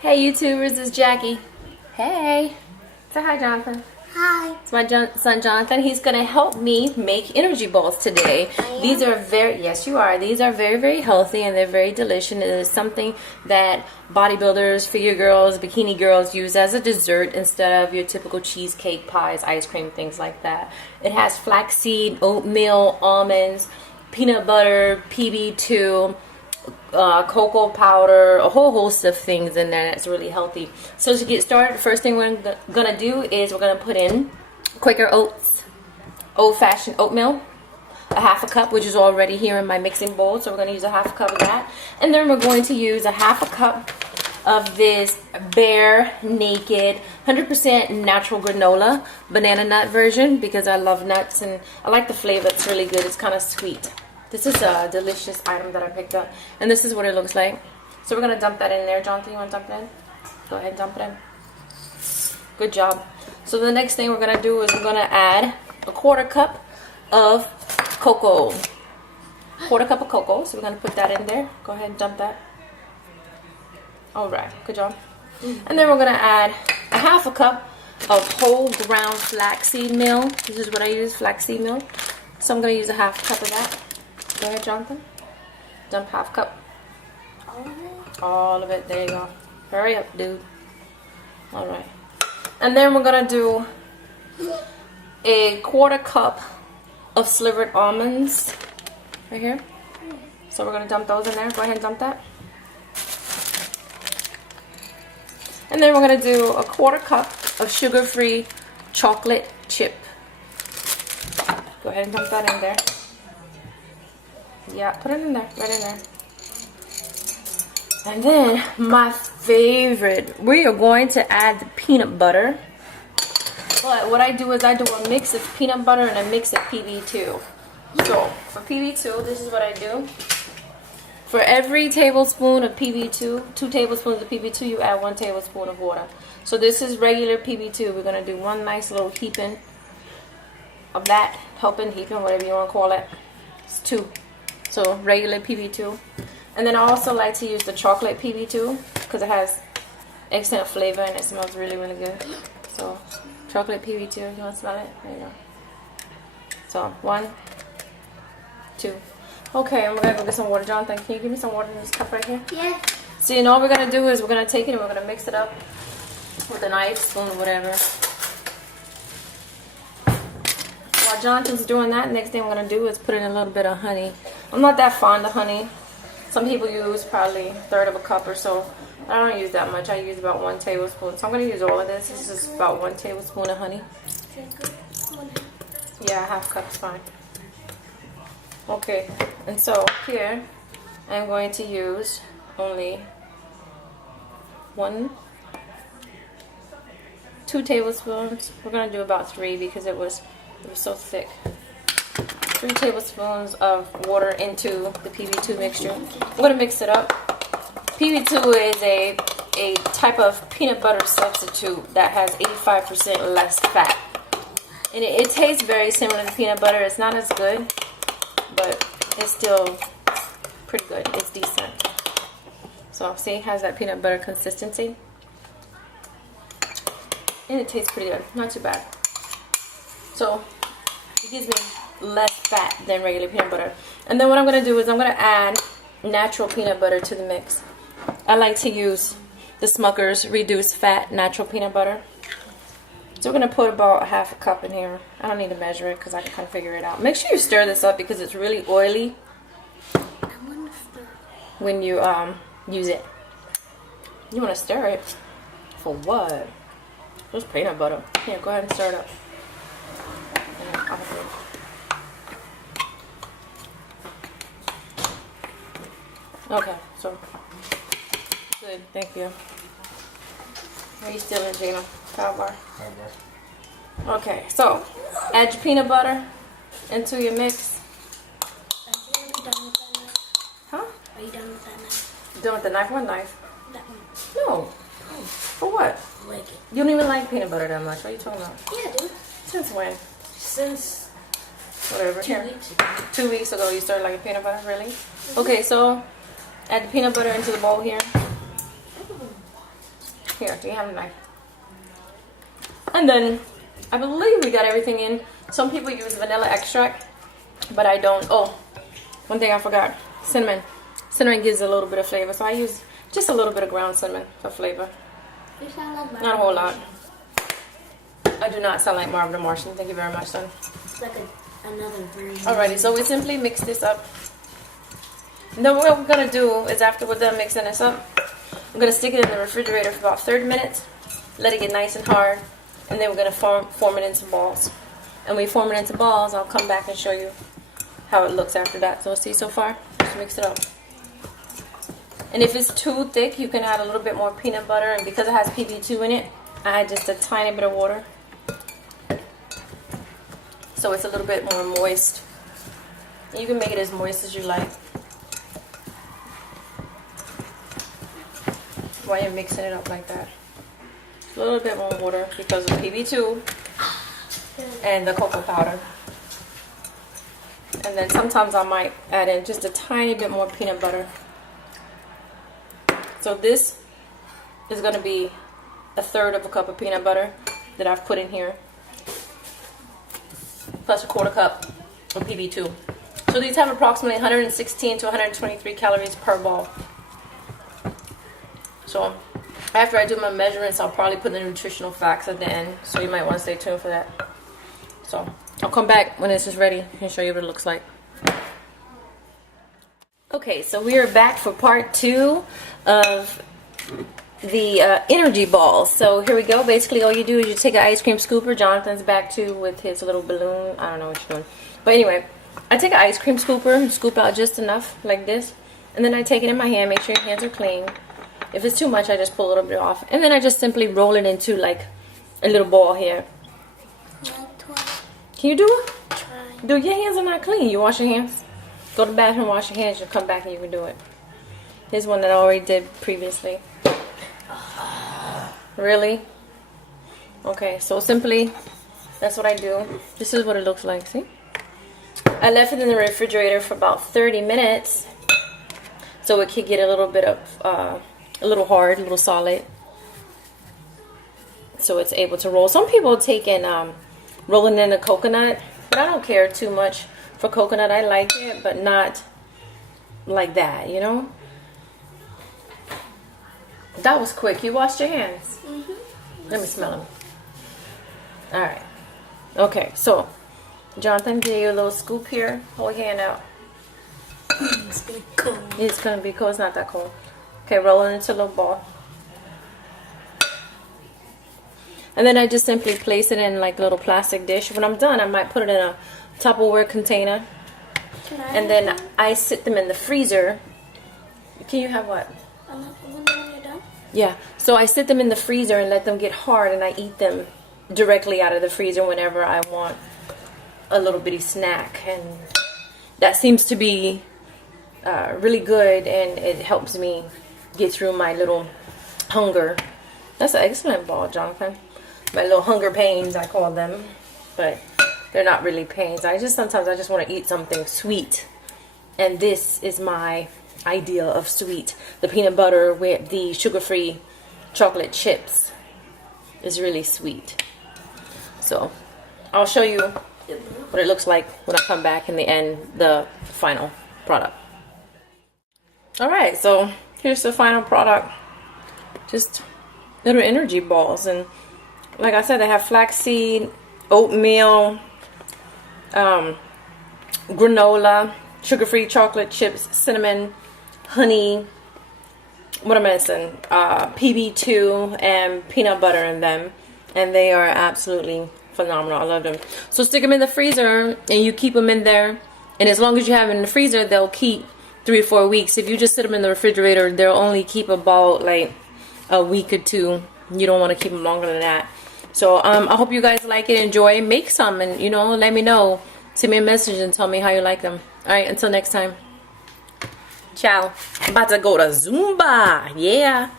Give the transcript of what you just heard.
Hey YouTubers, it's Jackie. Hey. Say hi, Jonathan. Hi. It's my son Jonathan. He's going to help me make energy balls today. These are yes you are. These are very, very healthy and they're very delicious. It is something that bodybuilders, figure girls, bikini girls use as a dessert instead of your typical cheesecake, pies, ice cream, things like that. It has flaxseed, oatmeal, almonds, peanut butter, PB2, cocoa powder, a whole host of things in there that's really healthy. So to get started, the first thing we're gonna do is we're gonna put in Quaker Oats, old-fashioned oatmeal, a half a cup, which is already here in my mixing bowl. So we're gonna use a half a cup of that, and then we're going to use a half a cup of this bare naked 100% natural granola banana nut version because I love nuts and I like the flavor. It's really good. It's kind of sweet. This is a delicious item that I picked up. And this is what it looks like. So we're going to dump that in there. Jonathan, you want to dump it in? Go ahead and dump it in. Good job. So the next thing we're going to do is we're going to add a quarter cup of cocoa. Quarter cup of cocoa. So we're going to put that in there. Go ahead and dump that. Alright. Good job. And then we're going to add a half a cup of whole ground flaxseed meal. This is what I use, flaxseed meal. So I'm going to use a half cup of that. Go ahead, Jonathan. Dump half cup. All of it? All of it. There you go. Hurry up, dude. Alright. And then we're going to do a quarter cup of slivered almonds. Right here. So we're going to dump those in there. Go ahead and dump that. And then we're going to do a quarter cup of sugar-free chocolate chip. Go ahead and dump that in there. Yeah, put it in there, right in there. And then my favorite, we are going to add the peanut butter. But what I do is I do a mix of peanut butter and a mix of PB2. So for PB2, this is what I do. For every tablespoon of PB2, 2 tablespoons of PB2, you add 1 tablespoon of water. So this is regular PB2. We're going to do one nice little heaping of that, heaping, whatever you want to call it. It's 2. So regular PB2. And then I also like to use the chocolate PB2 because it has excellent flavor and it smells really, really good. So chocolate PB2, you want to smell it? There you go. So 1, 2. Okay, and we're going to go get some water. Jonathan, can you give me some water in this cup right here? Yeah. See, and all we're going to do is we're going to take it and we're going to mix it up with a knife, spoon, or whatever. While Jonathan's doing that, next thing I'm going to do is put in a little bit of honey. I'm not that fond of honey. Some people use probably a third of a cup or so. I don't use that much. I use about 1 tablespoon. So I'm going to use all of this. This is about 1 tablespoon of honey. Yeah, half cup is fine. Okay, and so here I'm going to use only 2 tablespoons. We're going to do about 3 because it was so thick. 3 tablespoons of water into the PB2 mixture. I'm going to mix it up. PB2 is a type of peanut butter substitute that has 85% less fat. And it tastes very similar to peanut butter. It's not as good, but it's still pretty good. It's decent. So see, it has that peanut butter consistency. And it tastes pretty good. Not too bad. So it gives me less fat than regular peanut butter. And then what I'm going to do is I'm going to add natural peanut butter to the mix. I like to use the Smucker's reduced fat natural peanut butter. So we're going to put about half a cup in here. I don't need to measure it because I can kind of figure it out. Make sure you stir this up because it's really oily when you use it. You want to stir it? For what? Just peanut butter. Here, go ahead and stir it up. Okay, so good, thank you. Are you still in, Gina? Cow bar. Okay, so add your peanut butter into your mix. Are you done with that knife? Huh? Are you done with that knife? Done with the knife? What knife? That one. No. For what? I like it. You don't even like peanut butter that much. What are you talking about? Yeah, dude. Since when? Since Whatever. 2 weeks ago. 2 weeks ago you started liking peanut butter? Really? Okay, so add the peanut butter into the bowl here. Here, do you have a knife? And then I believe we got everything in. Some people use vanilla extract, but I don't. Oh, one thing I forgot, cinnamon. Cinnamon gives a little bit of flavor, so I use just a little bit of ground cinnamon for flavor. You sound like Not a whole lot. I do not sound like Marvin the Martian. Thank you very much, son. It's like another version. Alrighty, so we simply mix this up. Now what we're gonna do is after we're done mixing this up, I'm gonna stick it in the refrigerator for about 30 minutes, let it get nice and hard, and then we're gonna form it into balls. And when we form it into balls, I'll come back and show you how it looks after that. So see so far, just mix it up. And if it's too thick, you can add a little bit more peanut butter, and because it has PB2 in it, I add just a tiny bit of water. So it's a little bit more moist. You can make it as moist as you like while you're mixing it up like that. A little bit more water because of PB2 and the cocoa powder. And then sometimes I might add in just a tiny bit more peanut butter. So this is going to be 1/3 of a cup of peanut butter that I've put in here, plus 1/4 cup of PB2. So these have approximately 116 to 123 calories per ball. So after I do my measurements, I'll probably put the nutritional facts at the end, so you might want to stay tuned for that. So I'll come back when this is ready and show you what it looks like. Okay, so we are back for part 2 of the energy balls. So here we go. Basically all you do is you take an ice cream scooper. Jonathan's back too with his little balloon. I don't know what you're doing, but anyway, I take an ice cream scooper and scoop out just enough like this, and then I take it in my hand. Make sure your hands are clean. If it's too much, I just pull a little bit off, and then I just simply roll it into like a little ball here. Can you do it? Try. Dude, your hands are not clean. You wash your hands? Go to the bathroom, wash your hands, you'll come back and you can do it. Here's one that I already did previously. Really? Okay, so simply, that's what I do. This is what it looks like, see? I left it in the refrigerator for about 30 minutes so it could get a little bit of, a little hard, a little solid. So it's able to roll. Some people take and rolling in a coconut, but I don't care too much for coconut. I like it, but not like that, you know? That was quick. You washed your hands? Mm-hmm. Let me smell them. Alright. Okay, so Jonathan, give you a little scoop here. Hold your hand out. It's gonna be cold. It's gonna be cold. It's not that cold. Okay, roll it into a little ball. And then I just simply place it in like a little plastic dish. When I'm done, I might put it in a Tupperware container. And then I sit them in the freezer. Can you have what? When you're done? Yeah. So I sit them in the freezer and let them get hard, and I eat them directly out of the freezer whenever I want a little bitty snack. And that seems to be really good, and it helps me get through my little hunger. That's an excellent ball, Jonathan. My little hunger pains, I call them, but they're not really pains. Sometimes I just want to eat something sweet, and this is my idea of sweet. The peanut butter with the sugar-free chocolate chips is really sweet. So I'll show you what it looks like when I come back in the end, the final product. Alright, so here's the final product. Just little energy balls, and like I said, they have flaxseed, oatmeal, granola, sugar-free chocolate chips, cinnamon, honey, what am I missing? PB2 and peanut butter in them, and they are absolutely phenomenal. I love them. So stick them in the freezer, and you keep them in there, and as long as you have them in the freezer, they'll keep 3 or 4 weeks. If you just sit them in the refrigerator, they'll only keep about like a week or 2. You don't want to keep them longer than that. So I hope you guys like it, enjoy, make some, and you know, let me know. Send me a message and tell me how you like them. Alright, until next time. Ciao. I'm about to go to Zumba. Yeah.